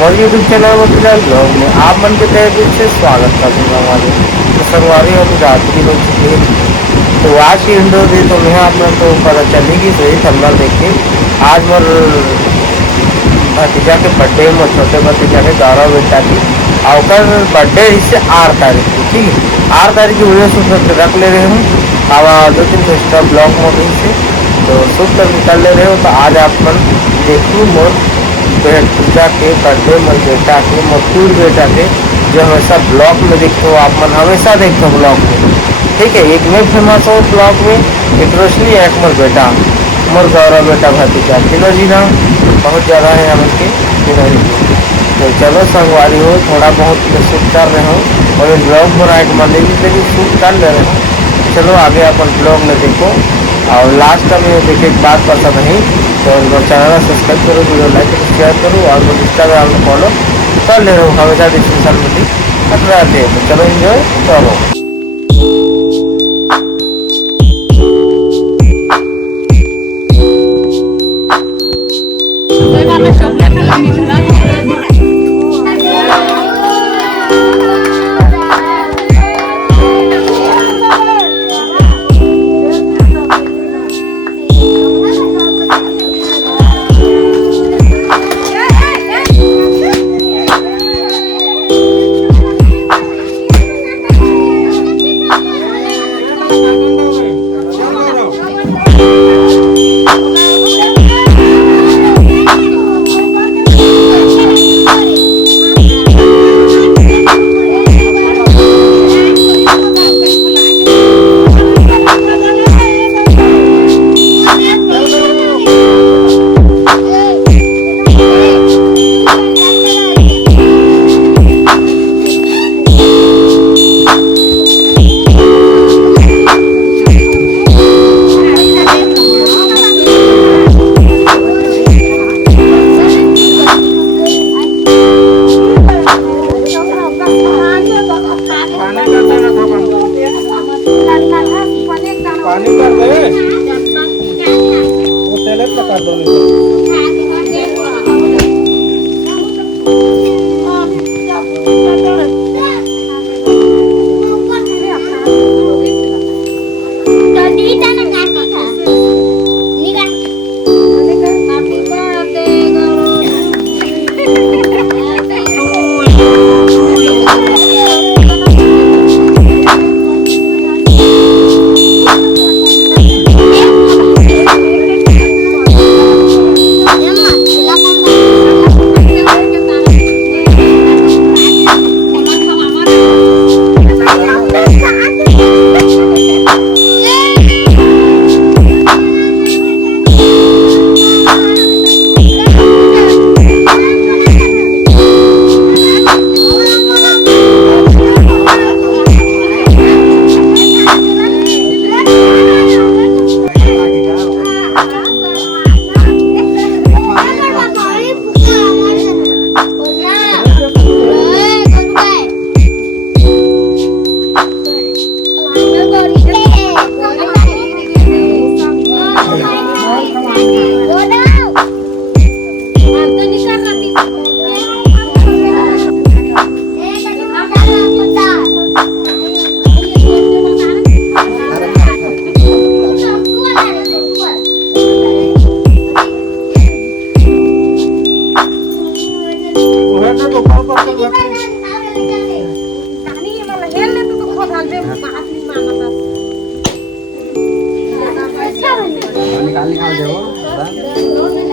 हमारे YouTube channel Motilal ब्लॉग में आप मन के तहे दिल से स्वागत करते हैं हमारे। तो संगवारी अभी रात्रि हो चुकी है, तो आज की इंडो दी तो मैं आप लोग को पता चलेगी सही थंबनेल देख के। आज मोर भतीजा के बर्थडे में, छोटे भतीजा के गौरव बेटा की और बर्थडे इससे 8 तारीख की, ठीक है। 8 तारीख की वीडियो शूट करके रख ले रहे हूँ। अब 2-3 एक्स्ट्रा ब्लॉग मोबाइल से तो शूट करके कर ले रहे हो। तो आज आप मन देखू मोर भतीजा के बर्थडे मोर बेटा के मजदूर बेटा के जो हमेशा ब्लॉग में देखते हो, आप मन हमेशा देखते हो ब्लॉग में, ठीक है। एक मैं फेमस हो ब्लॉग में, एक रोशनी, एक मोर बेटा, मोर गौरव बेटा भतीजा, तीनों जी ना बहुत ज़्यादा है हमें के तीनों जी। तो चलो संगवारी हो, थोड़ा बहुत मैं शूट कर रहे हूँ और ब्लॉग बनाए एक मान लीजिए, लेकिन शूट कर ले रहे हूँ। चलो आगे अपन ब्लॉग में देखो और लास्ट में देखिए एक बात पसंद नहीं तो उनको चैनल सब्सक्राइब करो, वीडियो लाइक करो, शेयर करो और वो इंस्टाग्राम में फॉलो कर ले रहे हो, हमेशा डिस्क्रिप्शन में भी रहते हैं। तो चलो इन्जॉय करो। पानी कर दे वो तेल लगा दो। निकाल निकाल दो।